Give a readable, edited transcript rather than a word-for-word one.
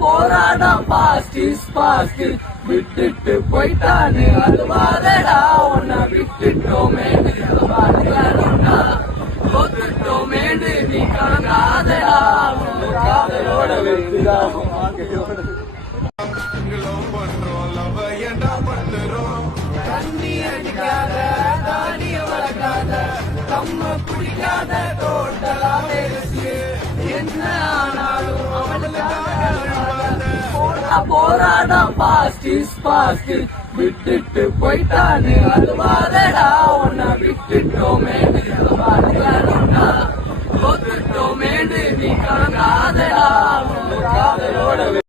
போராடம் past is past விட்டுட்டு போயிட்டானு அழுவாதடா உன்னை விட்டுட்டோமேனு அழுவாதடா ஒத்துட்டோமேனு நீ கலங்காதடா உன் காதலோட வெற்றிதான் தண்ணி அடிக்காத தாடிய வளர்க்காத கம்ம பிடிக்காத டோட்டலா பேசு என்ன ஆனாலும் போராடம் பாஸ்ட் இஸ் பாஸ்ட் விட்டுட்டு போயிட்டானு அழுவாதடா உன்னை விட்டுட்டோமேனு அழுவாதடா ஒத்துட்டோமேனு நீ கலங்காதடா உன் காதலோட